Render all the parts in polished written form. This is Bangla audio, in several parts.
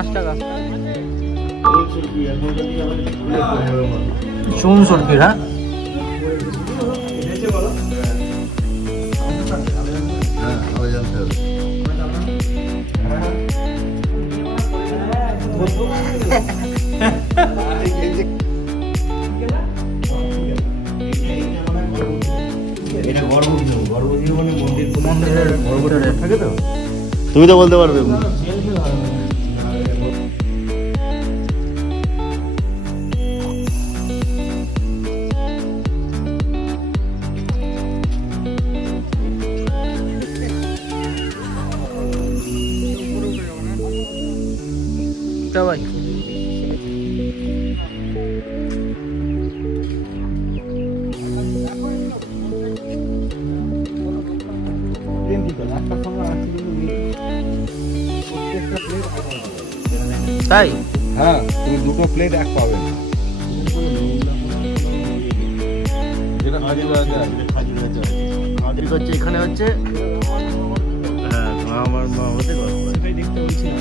5 টাকা। চুন সলফি, হ্যাঁ তুমি তো বলতে পারবে। ভাই তাই? হ্যাঁ, তুমি 2টো প্লেট এক পাবে। এখানে হচ্ছে হ্যাঁ আমার মা হতে দেখতে বলছিলাম।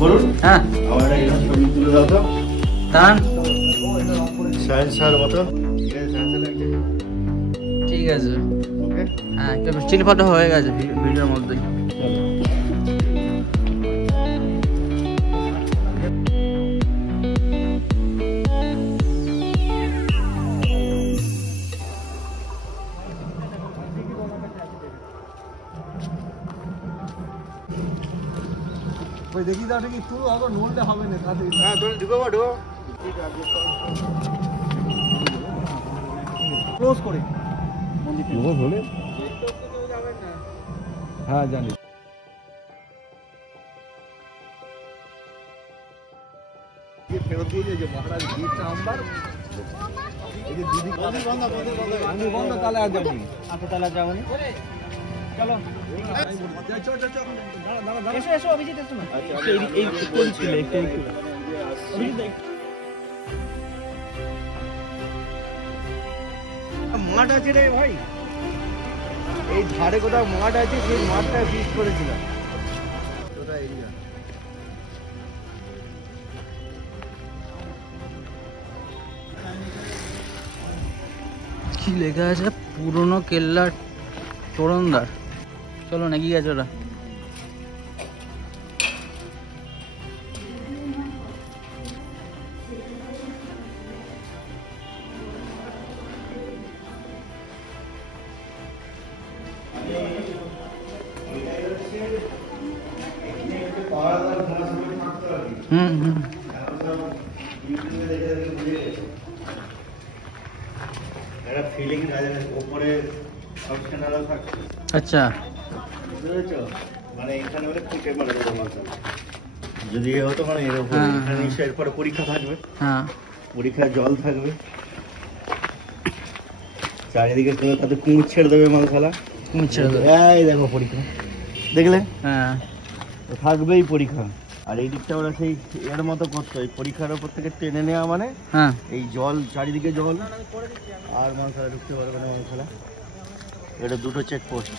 বলুন হ্যাঁ আমার ছবি তুলে দাও তো। দাঁড়ান, মতো ঠিক আছে। ওকে হ্যাঁ চিলি ফটো হয়ে গেছে ভিডিওর মধ্যেই। দেখি দাও ঠিক একটু আবার নড়লে হবে না তাতে। হ্যাঁ ঢুকো ঢুকো ক্লোজ করে ক্লোজ হলে হ্যাঁ জানি। ফেরত দিয়ে যে মহারাজ গিফট নাম্বার এই যে দিদি বন্ধ তাহলে আর যাবো আপনি তাহলে যাবেন। চলো এসো এসো অভিজিৎ এসো না। মাঠ আছে রে ভাই, এই ধারে কোথাও মাঠ আছে, সেই মাঠটা ফিক্স করেছিলাম। কি লেখা আছে? পুরনো কেল্লার তোরণদার। চলো নাকি গেছে ওরা? আচ্ছা মানে এখানে যদি হতো মানে এরকম এরপরে পরীক্ষা থাকবে, হ্যাঁ পরীক্ষায় জল থাকবে, চারিদিকে তাতে কুমির ছেড়ে দেবে মালখালা, কুমির ছেড়ে দেবে। এই দেখো পরীক্ষা দেখলে, হ্যাঁ থাকবেই পরীক্ষা। আর এই দিকটা ওরা সেই এর মতো করতো, এই পরীক্ষার ওপর থেকে টেনে নেওয়া মানে হ্যাঁ এই জল চারিদিকে জল, আর মালখালা ঢুকতে পারবে না মালখালা। এটা 2টো চেকপোস্ট।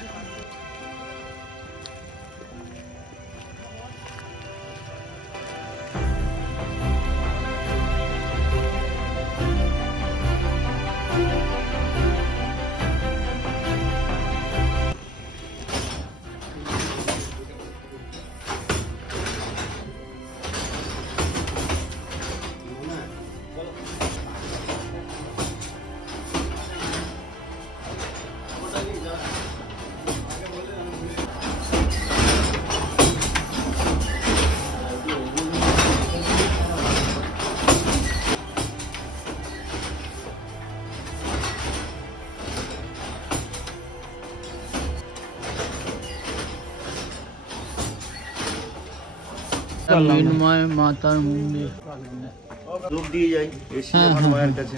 মিনময় মাতার মন্দির ধূপ দিয়ে যাই এসে হ্যাঁ, আমার হ্যাঁ, মায়ের কাছে।